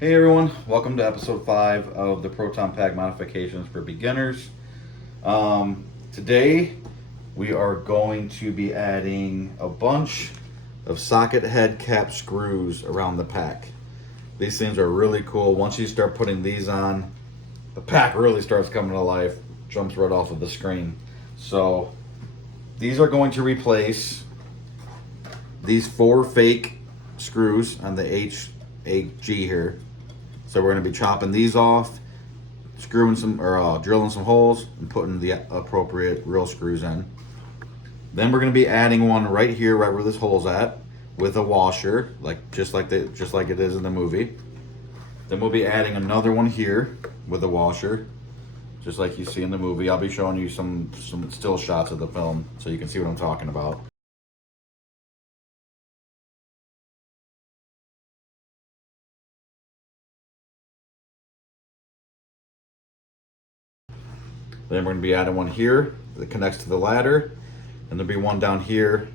Hey everyone, welcome to episode 5 of the Proton Pack Modifications for Beginners. Today we are going to be adding a bunch of socket head cap screws around the pack. These things are really cool. Once you start putting these on, the pack really starts coming to life, jumps right off of the screen. So these are going to replace these 4 fake screws on the HG here. So we're going to be chopping these off, screwing some or drilling some holes, and putting the appropriate real screws in. Then we're going to be adding one right here, right where this hole's at, with a washer, just like it is in the movie. Then we'll be adding another one here with a washer, just like you see in the movie. I'll be showing you some still shots of the film so you can see what I'm talking about. Then we're going to be adding one here that connects to the ladder, and there'll be one down here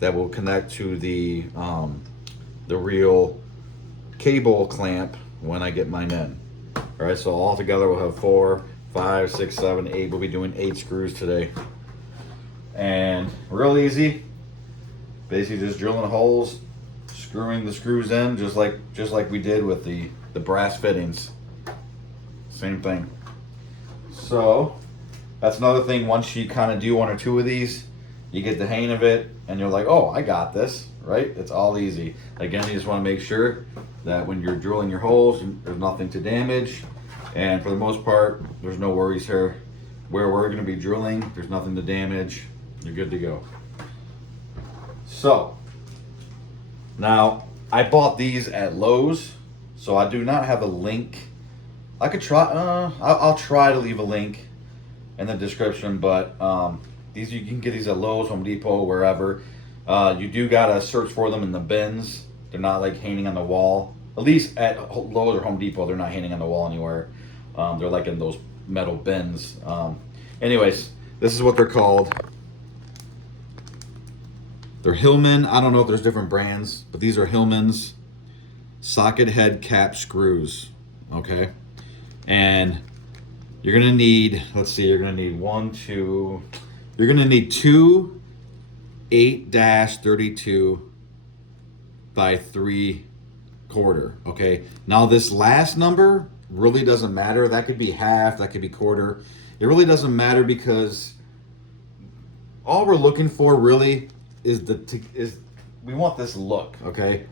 that will connect to the real cable clamp when I get mine in. All right, so all together we'll have 4, 5, 6, 7, 8. We'll be doing 8 screws today, and real easy. Basically, just drilling holes, screwing the screws in, just like we did with the brass fittings. Same thing. So that's another thing. Once you kind of do 1 or 2 of these, you get the hang of it, and you're like, oh, I got this, right? It's all easy. Again, you just want to make sure that when you're drilling your holes, there's nothing to damage. And for the most part, there's no worries here. Where we're going to be drilling, there's nothing to damage. You're good to go. So, now, I bought these at Lowe's, so I do not have a link. I could try, I'll try to leave a link in the description, but these, you can get these at Lowe's, Home Depot, wherever. You do gotta search for them in the bins. They're not like hanging on the wall. At least at Lowe's or Home Depot, they're not hanging on the wall anywhere. They're like in those metal bins. Anyways, this is what they're called. They're Hillman. I don't know if there's different brands, but these are Hillman's socket head cap screws. Okay. And you're gonna need, let's see, you're gonna need you're gonna need 2 8-32 by 3/4. Okay. Now this last number really doesn't matter. That could be half, that could be quarter. It really doesn't matter, because all we're looking for really is we want this look. Okay.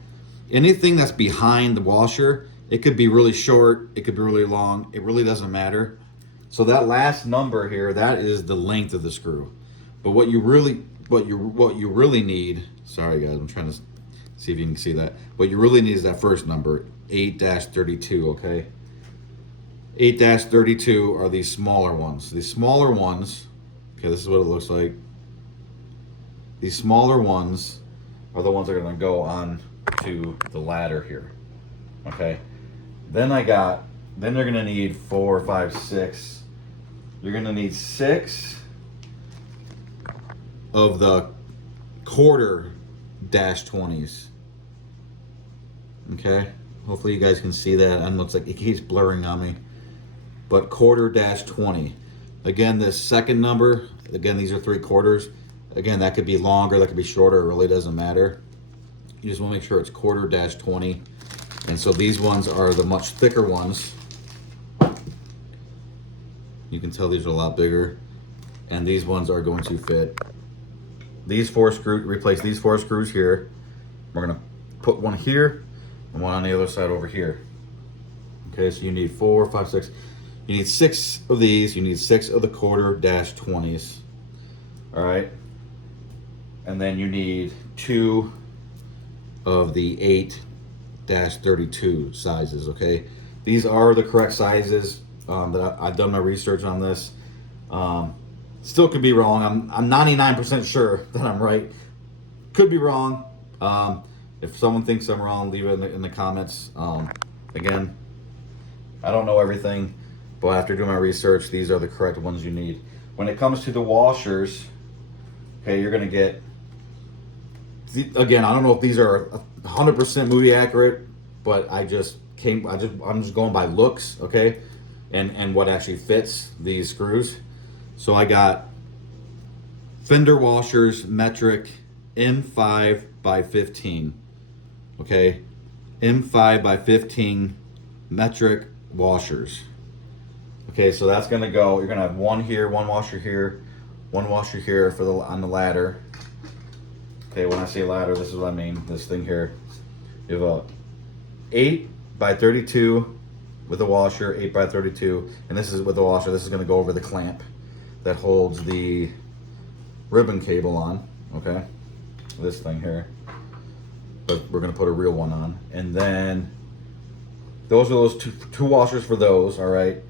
Anything that's behind the washer, it could be really short, it could be really long, it really doesn't matter. So that last number here, that is the length of the screw. But what you really need, sorry guys, I'm trying to see if you can see that. What you really need is that first number, 8-32, okay? 8-32 are these smaller ones. These smaller ones, okay, this is what it looks like. These smaller ones are the ones that are gonna go on to the ladder here, okay? Then they're gonna need 4, 5, 6. You're gonna need 6 of the 1/4 -20s. Okay, hopefully you guys can see that. I know it's like it keeps blurring on me, but 1/4 -20. Again, this second number, again, these are 3/4. Again, that could be longer, that could be shorter, it really doesn't matter. You just want to make sure it's 1/4 -20. And so these ones are the much thicker ones. You can tell these are a lot bigger. And these ones are going to fit these 4 screws, replace these 4 screws here. We're gonna put one here and one on the other side over here. Okay, so you need 4, 5, 6. You need 6 of these. You need 6 of the 1/4 -20s. All right. And then you need 2 of the 8-32 sizes, okay? These are the correct sizes. That I've done my research on this. Still could be wrong. I'm 99% sure that I'm right. Could be wrong. If someone thinks I'm wrong, leave it in the comments. Again, I don't know everything, but after doing my research, these are the correct ones you need. When it comes to the washers, okay, you're gonna get, again, I don't know if these are 100% movie accurate, but I just I'm just going by looks, okay, and what actually fits these screws. So I got Fender washers, metric M5 by 15, okay, M5 by 15 metric washers. Okay, so that's gonna go. You're gonna have one here, one washer here, one washer here for the on the ladder. Okay, when I say ladder, this is what I mean. This thing here. You have a 8 by 32 with a washer, 8 by 32, and this is with the washer. This is gonna go over the clamp that holds the ribbon cable on. Okay, this thing here. But we're gonna put a real one on, and then those are those two washers for those. All right.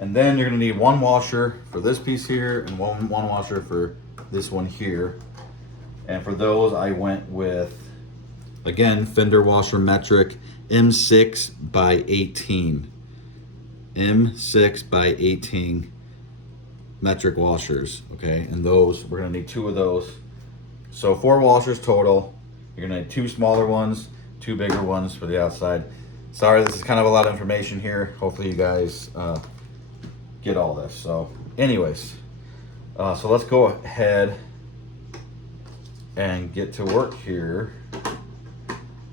And then you're gonna need one washer for this piece here and one washer for this one here. And for those I went with, again, Fender washer metric M6 by 18. M6 by 18 metric washers, okay? And those, we're gonna need 2 of those. So 4 washers total. You're gonna need 2 smaller ones, 2 bigger ones for the outside. Sorry, this is kind of a lot of information here. Hopefully you guys get all this. So anyways, so let's go ahead and get to work here.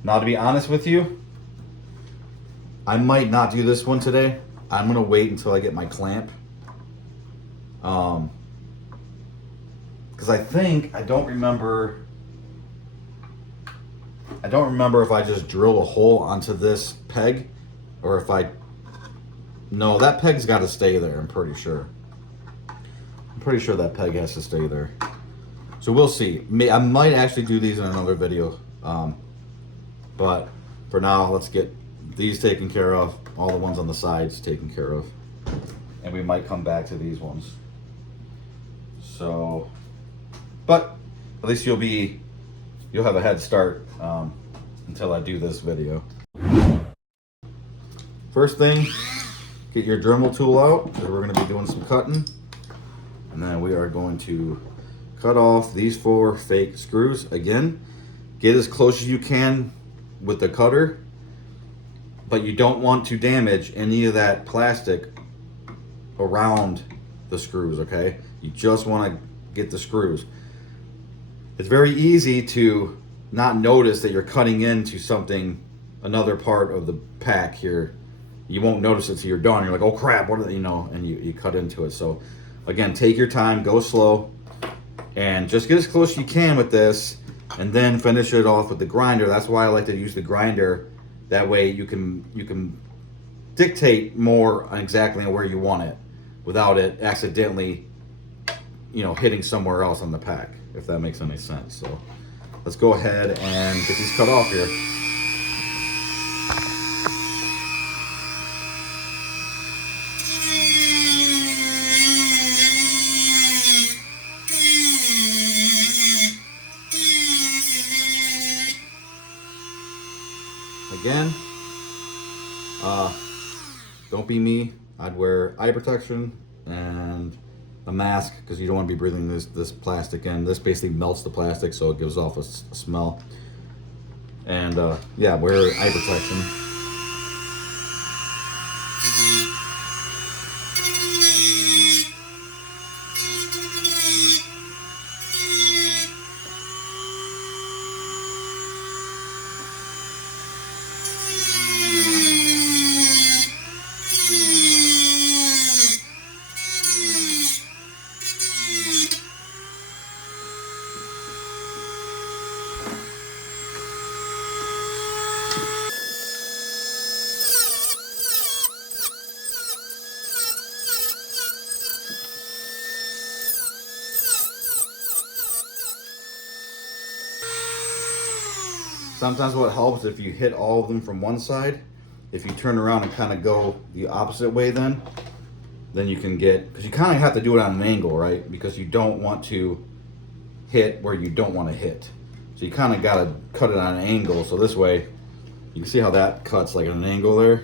Now, to be honest with you, I might not do this one today. I'm gonna wait until I get my clamp. Because I don't remember if I just drill a hole onto this peg or if no, that peg's got to stay there, I'm pretty sure. I'm pretty sure that peg has to stay there. So we'll see. I might actually do these in another video. But for now, let's get these taken care of. All the ones on the sides taken care of. And we might come back to these ones. So, but at least you'll have a head start until I do this video. First thing, get your Dremel tool out, because we're going to be doing some cutting. And then we are going to cut off these 4 fake screws. Again, get as close as you can with the cutter, but you don't want to damage any of that plastic around the screws, okay? You just want to get the screws. It's very easy to not notice that you're cutting into something, another part of the pack here. You won't notice it till you're done. You're like, oh crap, what are they, and you cut into it. So again, take your time, go slow, and just get as close as you can with this, and then finish it off with the grinder. That's why I like to use the grinder. That way you can dictate more on exactly where you want it without it accidentally, hitting somewhere else on the pack, if that makes any sense. So let's go ahead and get these cut off here. Again, don't be me. I'd wear eye protection and a mask because you don't want to be breathing this plastic in. This basically melts the plastic, so it gives off a smell. And yeah, wear eye protection. Sometimes what helps if you hit all of them from one side, if you turn around and kind of go the opposite way then you can get, because you kind of have to do it on an angle, right? Because you don't want to hit where you don't want to hit. So you kind of got to cut it on an angle. So this way, you can see how that cuts like at an angle there.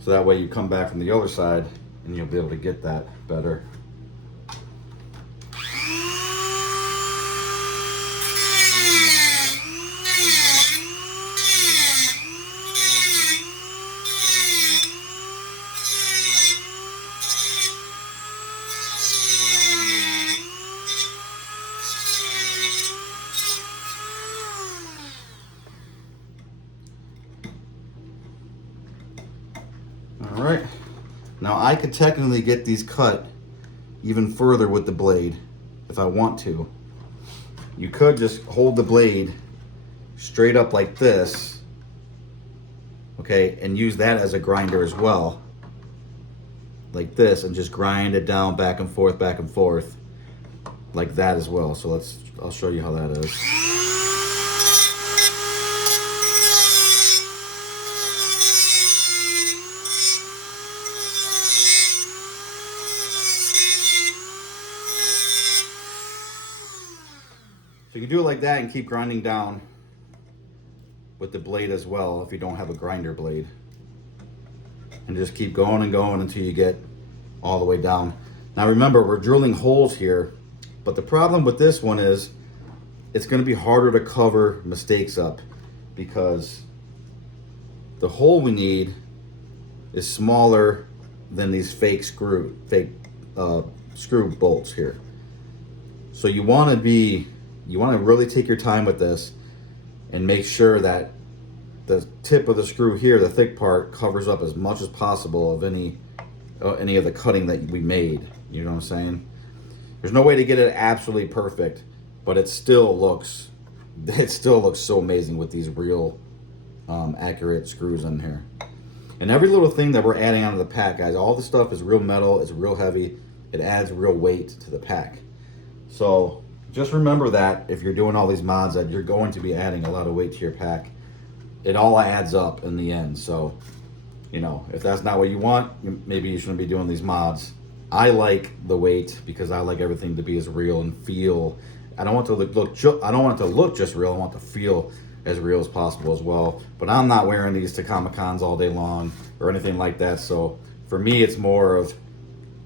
So that way you come back from the other side and you'll be able to get that better. All right. Now I could technically get these cut even further with the blade if I want to. You could just hold the blade straight up like this, okay, and use that as a grinder as well, like this, and just grind it down back and forth, like that as well. So I'll show you how that is. So you can do it like that and keep grinding down with the blade as well if you don't have a grinder blade. And just keep going and going until you get all the way down. Now remember, we're drilling holes here, but the problem with this one is it's going to be harder to cover mistakes up because the hole we need is smaller than these fake screw bolts here. So you want to really take your time with this and make sure that the tip of the screw here, the thick part, covers up as much as possible of any of the cutting that we made. You know what I'm saying? There's no way to get it absolutely perfect, but it still looks so amazing with these real accurate screws in here. And every little thing that we're adding onto the pack, guys, all the stuff is real metal, it's real heavy, it adds real weight to the pack. So just remember that if you're doing all these mods, that you're going to be adding a lot of weight to your pack. It all adds up in the end. So, you know, if that's not what you want, maybe you shouldn't be doing these mods. I like the weight because I like everything to be as real and feel. I don't want it to look just real. I want it to feel as real as possible as well. But I'm not wearing these to Comic-Cons all day long or anything like that. So for me, it's more of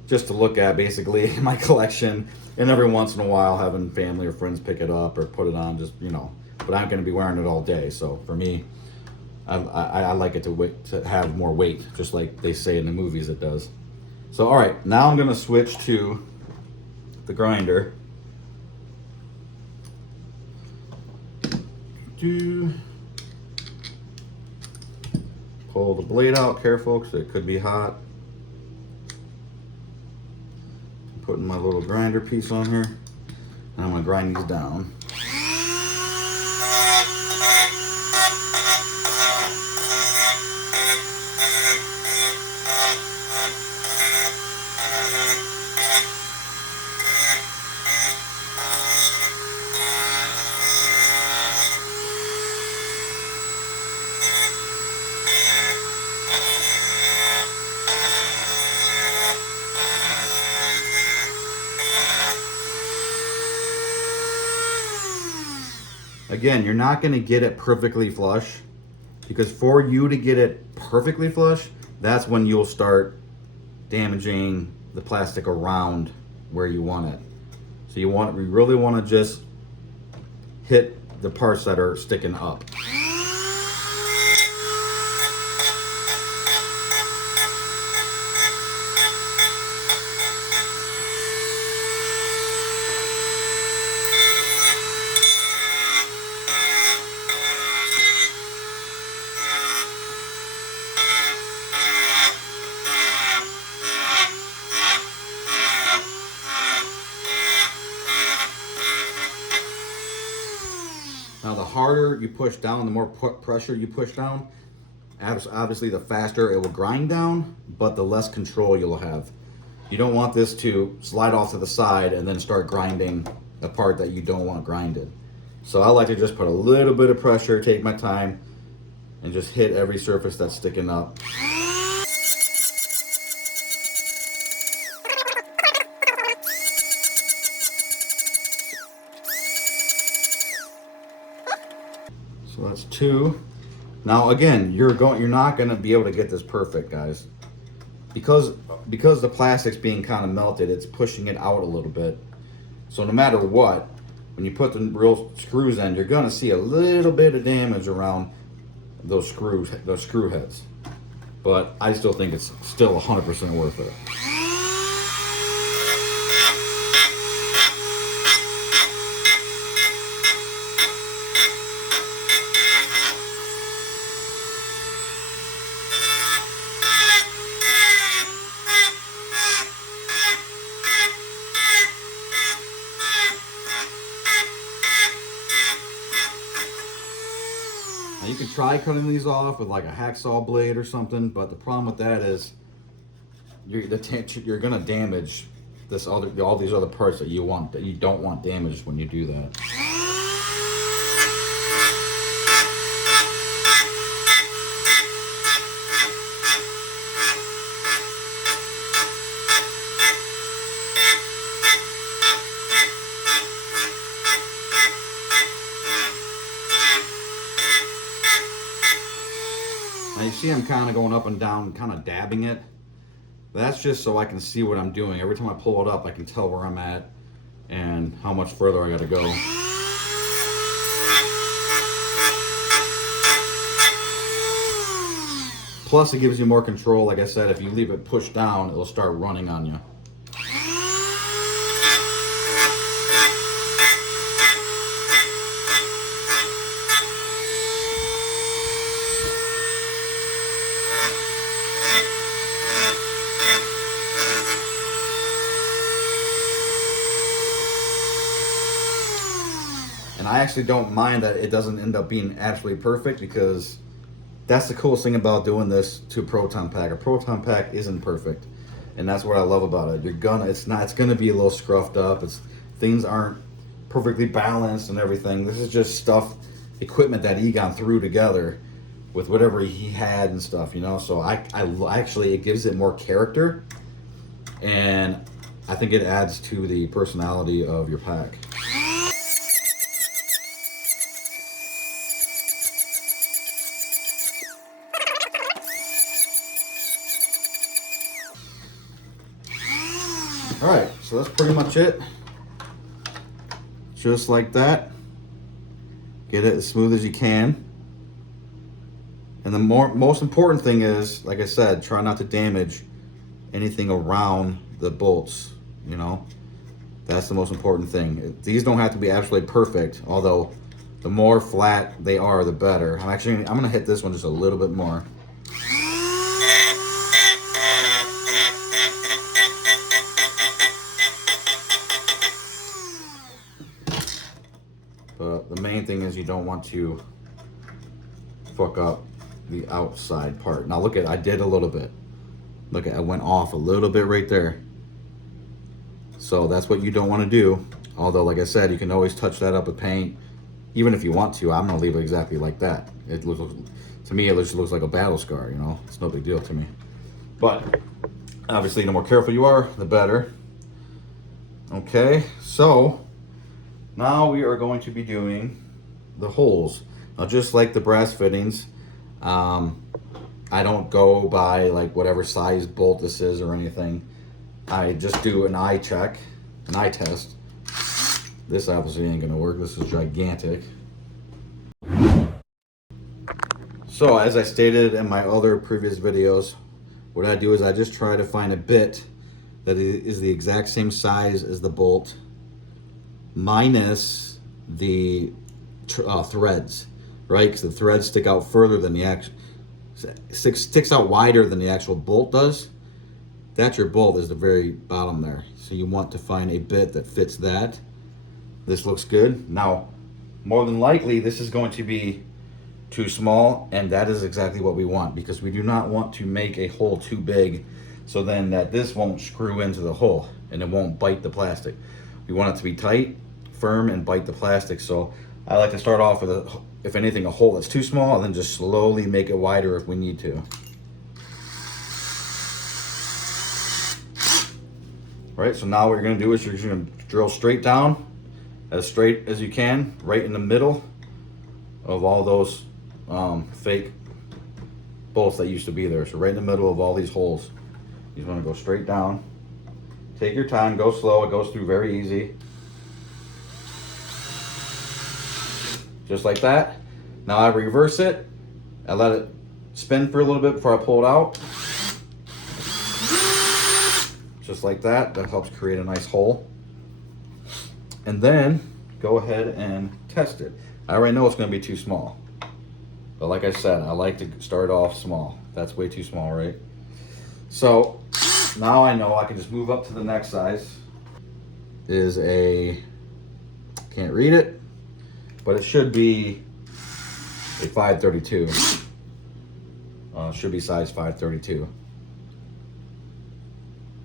just to look at basically my collection, and every once in a while having family or friends pick it up or put it on, just, you know. But I'm going to be wearing it all day. So for me, I like it to have more weight, just like they say in the movies it does. So all right, now I'm going to switch to the grinder. Pull the blade out, careful, because it could be hot. I'm putting my little grinder piece on here, and I'm going to grind these down. Again, you're not going to get it perfectly flush, because for you to get it perfectly flush, that's when you'll start damaging the plastic around where you want it. So you really want to just hit the parts that are sticking up. Now the harder you push down, the more pressure you push down, obviously the faster it will grind down, but the less control you'll have. You don't want this to slide off to the side and then start grinding a part that you don't want grinded. So I like to just put a little bit of pressure, take my time, and just hit every surface that's sticking up. So that's 2. Now again, you're not going to be able to get this perfect, guys, because the plastic's being kind of melted. It's pushing it out a little bit. So no matter what, when you put the real screws in, you're going to see a little bit of damage around those screw heads. But I still think it's still 100% worth it. you can try cutting these off with like a hacksaw blade or something, but the problem with that is you're gonna damage all these other parts that you don't want damaged when you do that. Now you see I'm kind of going up and down, kind of dabbing it. That's just so I can see what I'm doing. Every time I pull it up, I can tell where I'm at and how much further I gotta go. Plus it gives you more control. Like I said, if you leave it pushed down, it'll start running on you. And I actually don't mind that it doesn't end up being absolutely perfect, because that's the coolest thing about doing this to a Proton pack. A Proton pack isn't perfect, and that's what I love about it. It's gonna be a little scruffed up. Things aren't perfectly balanced and everything. This is just equipment that Egon threw together with whatever he had and stuff, you know. So I actually, it gives it more character, and I think it adds to the personality of your pack. All right, so that's pretty much it. Just like that. Get it as smooth as you can. And the most important thing is, like I said, try not to damage anything around the bolts, you know. That's the most important thing. These don't have to be absolutely perfect, although the more flat they are, the better. I'm gonna hit this one just a little bit more. But the main thing is you don't want to fuck up the outside part. Now look I did a little bit. Look I went off a little bit right there. So that's what you don't want to do. Although, like I said, you can always touch that up with paint. Even if you want to, I'm gonna leave it exactly like that. To me, it just looks like a battle scar, you know? It's no big deal to me. But obviously, the more careful you are, the better. Okay, so now we are going to be doing the holes. Now, just like the brass fittings, I don't go by like whatever size bolt this is or anything. I just do an eye check, an eye test. This obviously ain't gonna work. This is gigantic. So as I stated in my other previous videos, what I do is I just try to find a bit that is the exact same size as the bolt, minus the threads, right? Because the threads stick out further than the actual, sticks out wider than the actual bolt does. That's your bolt, is the very bottom there. So you want to find a bit that fits that. This looks good. Now, more than likely, this is going to be too small, and that is exactly what we want, because we do not want to make a hole too big so then that this won't screw into the hole and it won't bite the plastic. We want it to be tight, firm, and bite the plastic. So I like to start off with, if anything, a hole that's too small, and then just slowly make it wider if we need to. All right, so now what you're gonna do is you're just gonna drill straight down, as straight as you can, right in the middle of all those fake bolts that used to be there. So right in the middle of all these holes. You just want to go straight down. Take your time, go slow, it goes through very easy. Just like that. Now I reverse it. I let it spin for a little bit before I pull it out. Just like that. That helps create a nice hole. And then go ahead and test it. I already know it's going to be too small. But like I said, I like to start off small. That's way too small, right? So now I know I can just move up to the next size. Is a, can't read it, but it should be a 532. Should be size 532.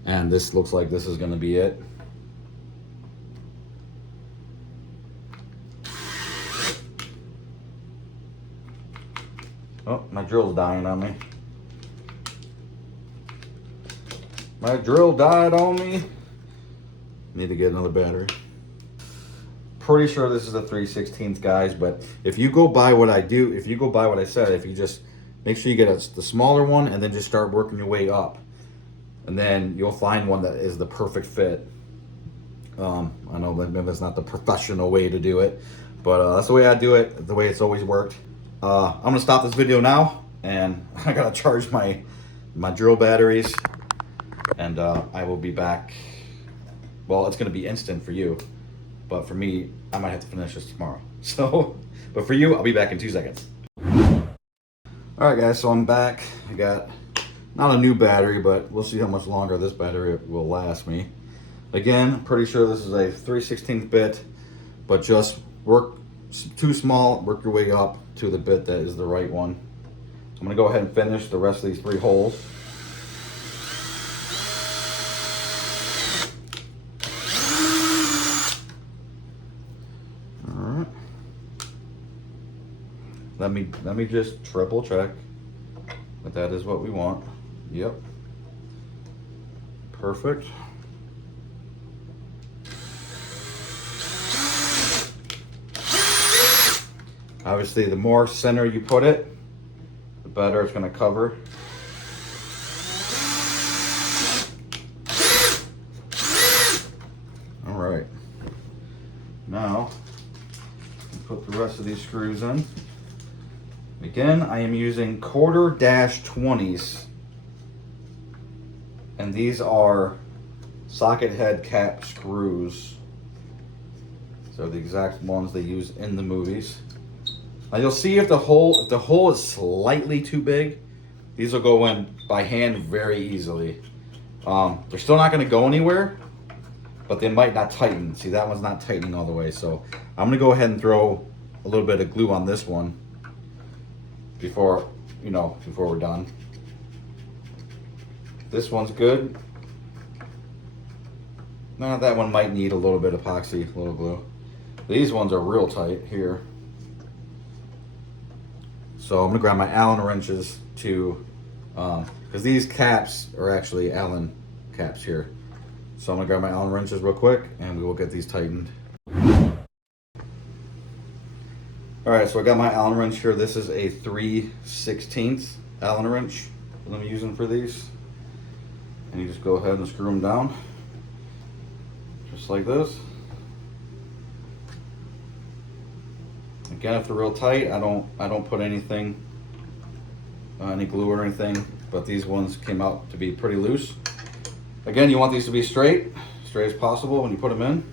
And this looks like this is going to be it. Oh, my drill's dying on me. My drill died on me. Need to get another battery. Pretty sure this is a 3/16, guys, but if you go by what I do, if you go by what I said, if you just make sure you get the smaller one and then just start working your way up, and then you'll find one that is the perfect fit. I know that maybe that's not the professional way to do it, but that's the way I do it, the way it's always worked. I'm gonna stop this video now, and I gotta charge my drill batteries, and I will be back. Well, it's gonna be instant for you, but for me, I might have to finish this tomorrow. So, but for you, I'll be back in 2 seconds. All right, guys, so I'm back. I got not a new battery, but we'll see how much longer this battery will last me. Again, I'm pretty sure this is a 3/16 bit, but just work too small, work your way up to the bit that is the right one. I'm gonna go ahead and finish the rest of these 3 holes. All right. Let me just triple check that that is what we want. Yep. Perfect. Obviously, the more center you put it, the better it's going to cover. All right. Now, put the rest of these screws in. Again, I am using 1/4-20s, and these are socket head cap screws. So the exact ones they use in the movies. Now you'll see if the hole is slightly too big, these will go in by hand very easily. They're still not going to go anywhere, but they might not tighten. See, that one's not tightening all the way, so I'm going to go ahead and throw a little bit of glue on this one before we're done. This one's good. Now that one might need a little bit of epoxy, a little glue. These ones are real tight here. So I'm gonna grab my Allen wrenches to, because these caps are actually Allen caps here. So I'm gonna grab my Allen wrenches real quick and we will get these tightened. All right, so I got my Allen wrench here. This is a 3/16 Allen wrench that I'm using for these. And you just go ahead and screw them down, just like this. Again, if they're real tight, I don't put anything, any glue or anything, but these ones came out to be pretty loose. Again, you want these to be straight as possible when you put them in.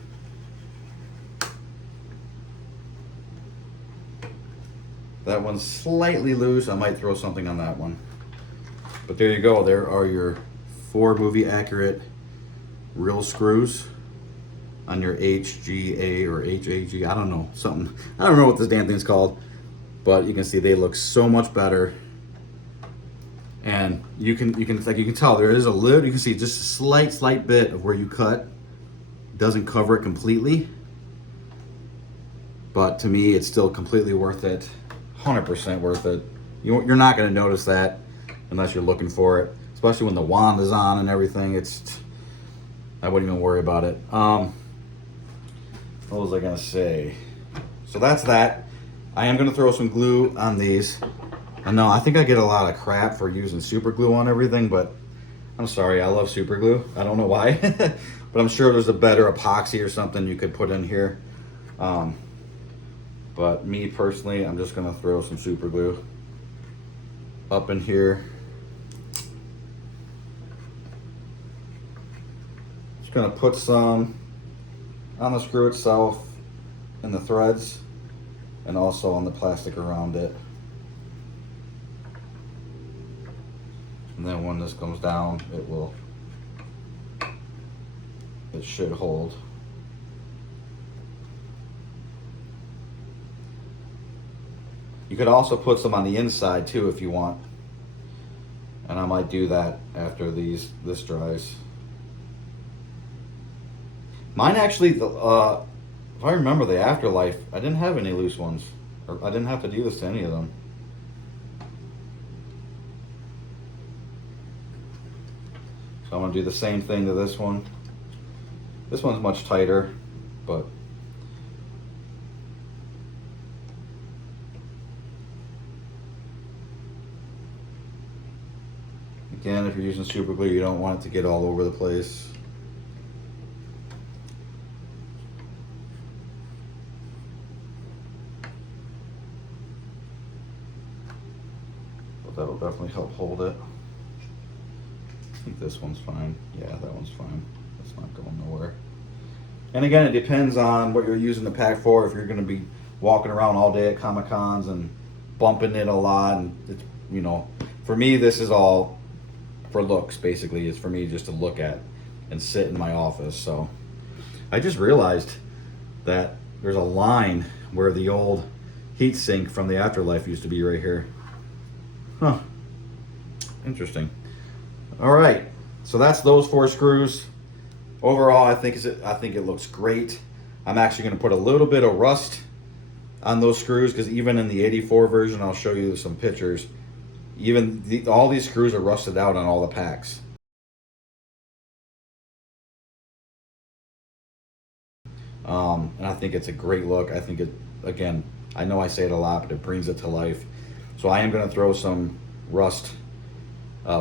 That one's slightly loose. I might throw something on that one. But there you go. There are your 4 movie accurate real screws on your HGA or HAG, I don't know, something. I don't remember what this damn thing's called, but you can see they look so much better. And you can tell there is a little, you can see just a slight bit of where you cut. Doesn't cover it completely, but to me it's still completely worth it, 100% worth it. You're not going to notice that unless you're looking for it, especially when the wand is on and everything. I wouldn't even worry about it. What was I gonna say? So that's that. I am gonna throw some glue on these. I know I think I get a lot of crap for using super glue on everything, but I'm sorry, I love super glue. I don't know why, but I'm sure there's a better epoxy or something you could put in here. But me personally, I'm just gonna throw some super glue up in here. Just gonna put some on the screw itself and the threads, and also on the plastic around it. And then when this comes down, it should hold. You could also put some on the inside too if you want. And I might do that after this dries. Mine actually, if I remember the Afterlife, I didn't have any loose ones. Or I didn't have to do this to any of them. So I'm gonna do the same thing to this one. This one's much tighter, but again, if you're using super glue, you don't want it to get all over the place. But that'll definitely help hold it. I think this one's fine. Yeah, that one's fine. It's not going nowhere. And again, it depends on what you're using the pack for. If you're going to be walking around all day at Comic Cons and bumping it a lot, and it's, you know, for me, this is all for looks. Basically, it's for me just to look at and sit in my office. So I just realized that there's a line where the old heat sink from the Afterlife used to be right here. Huh. Interesting. All right. So that's those 4 screws. Overall, I think it looks great. I'm actually going to put a little bit of rust on those screws because even in the 84 version, I'll show you some pictures. Even all these screws are rusted out on all the packs. And I think it's a great look. I think it, again, I know I say it a lot, but it brings it to life. So I am going to throw some rust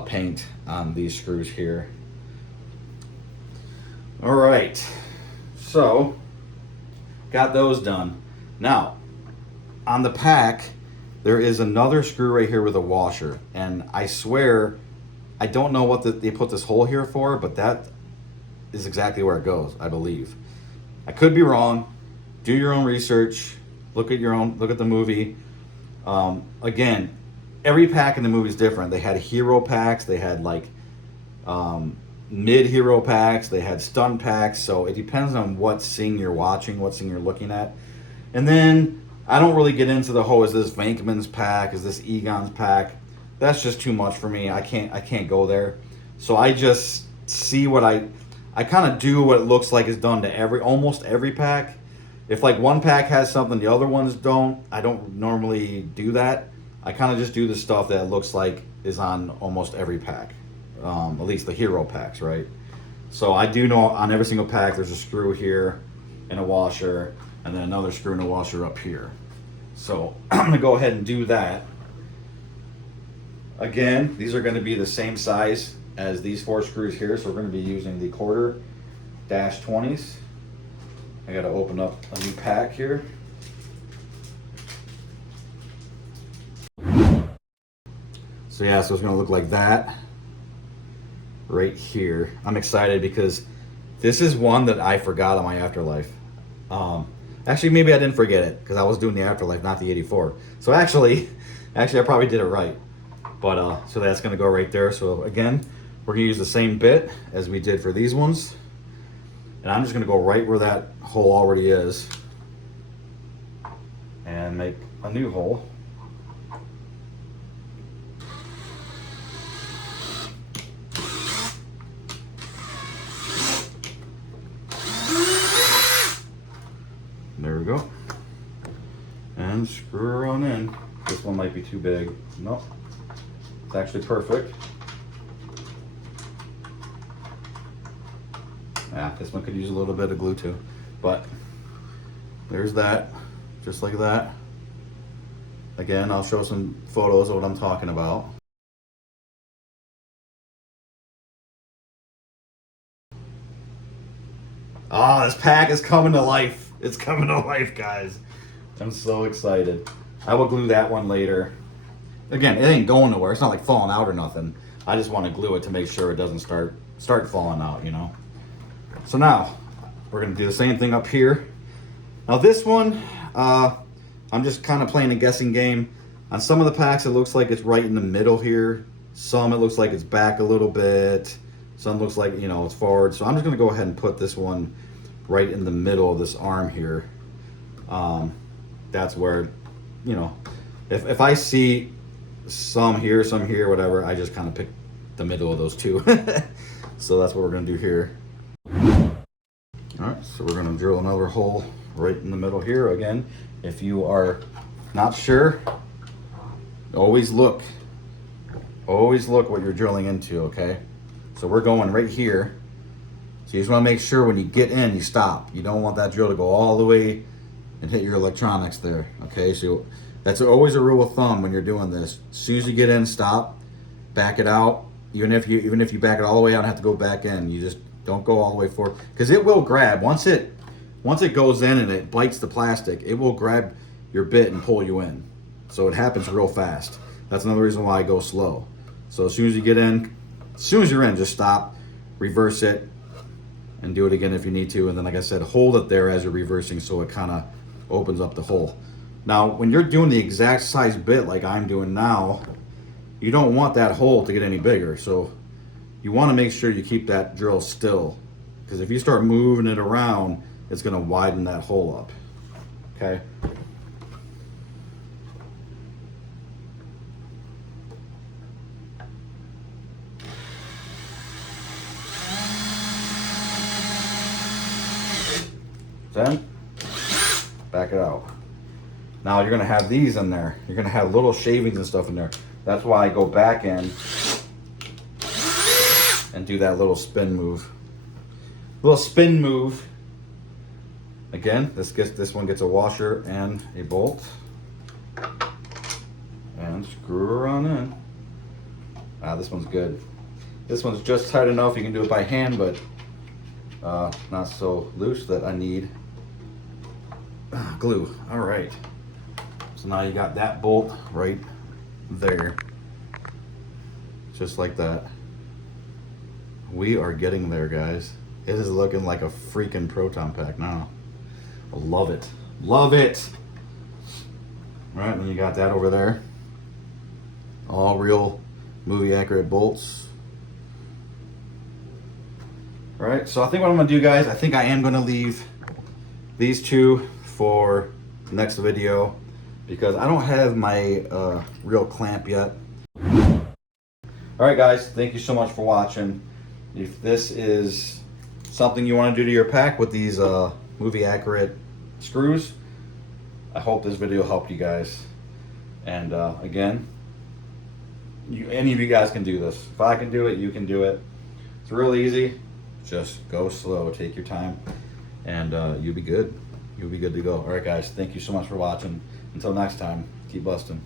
paint on these screws here. All right, so got those done. Now, on the pack, there is another screw right here with a washer, and I swear, I don't know what they put this hole here for, but that is exactly where it goes, I believe. I could be wrong. Do your own research. Look at the movie. Again, every pack in the movie is different. They had hero packs. They had like mid-hero packs. They had stun packs. So it depends on what scene you're watching, what scene you're looking at. And then I don't really get into the whole, is this Venkman's pack? Is this Egon's pack? That's just too much for me. I can't go there. So I just see what I kind of do what it looks like is done to almost every pack. If like one pack has something the other ones don't, I don't normally do that. I kind of just do the stuff that looks like is on almost every pack, at least the hero packs, right? So I do know on every single pack there's a screw here and a washer, and then another screw and a washer up here. So I'm gonna go ahead and do that. Again, these are gonna be the same size as these 4 screws here, so we're gonna be using the 1/4-20s. I gotta open up a new pack here. So yeah, so it's gonna look like that right here. I'm excited because this is one that I forgot on my Afterlife. Actually, maybe I didn't forget it because I was doing the Afterlife, not the 84. So actually, I probably did it right. But so that's gonna go right there. So again, we're gonna use the same bit as we did for these ones. And I'm just gonna go right where that hole already is and make a new hole. There we go. And screw her on in. This one might be too big. Nope. It's actually perfect. Yeah, this one could use a little bit of glue too. But there's that. Just like that. Again, I'll show some photos of what I'm talking about. Ah, this pack is coming to life. It's coming to life, guys. I'm so excited. I will glue that one later. Again, it ain't going nowhere. It's not like falling out or nothing. I just want to glue it to make sure it doesn't start falling out, you know. So now, we're going to do the same thing up here. Now this one, I'm just kind of playing a guessing game. On some of the packs, it looks like it's right in the middle here. Some, it looks like it's back a little bit. Some looks like, you know, it's forward. So I'm just going to go ahead and put this one right in the middle of this arm here. That's where, you know, if I see some here, whatever, I just kind of pick the middle of those two. So that's what we're gonna do here. All right, so we're gonna drill another hole right in the middle here. Again, if you are not sure, always look what you're drilling into, okay? So we're going right here. So you just wanna make sure when you get in, you stop. You don't want that drill to go all the way and hit your electronics there, okay? So that's always a rule of thumb when you're doing this. As soon as you get in, stop, back it out. Even if you back it all the way out and have to go back in, you just don't go all the way forward, because it will grab. Once it goes in and it bites the plastic, it will grab your bit and pull you in. So it happens real fast. That's another reason why I go slow. So as soon as you get in, as soon as you're in, just stop, reverse it, and do it again if you need to. And then, like I said, hold it there as you're reversing so it kind of opens up the hole. Now, when you're doing the exact size bit like I'm doing now, you don't want that hole to get any bigger. So you want to make sure you keep that drill still, because if you start moving it around, it's going to widen that hole up. Okay. Then back it out. Now you're gonna have these in there. You're gonna have little shavings and stuff in there. That's why I go back in and do that little spin move. Little spin move. Again, this one gets a washer and a bolt. And screw her on in. Ah, this one's good. This one's just tight enough. You can do it by hand, but not so loose that I need glue. All right. So now you got that bolt right there. Just like that. We are getting there, guys. It is looking like a freaking Proton pack now. I love it. Love it. All right, and you got that over there. All real movie accurate bolts. All right, so I think what I'm gonna do, guys, I think I am gonna leave these two for the next video, because I don't have my real clamp yet. All right, guys, thank you so much for watching. If this is something you want to do to your pack with these movie accurate screws, I hope this video helped you guys. And again, any of you guys can do this. If I can do it, you can do it. It's real easy. Just go slow, take your time, and you'll be good. You'll be good to go. All right, guys, thank you so much for watching. Until next time, keep busting.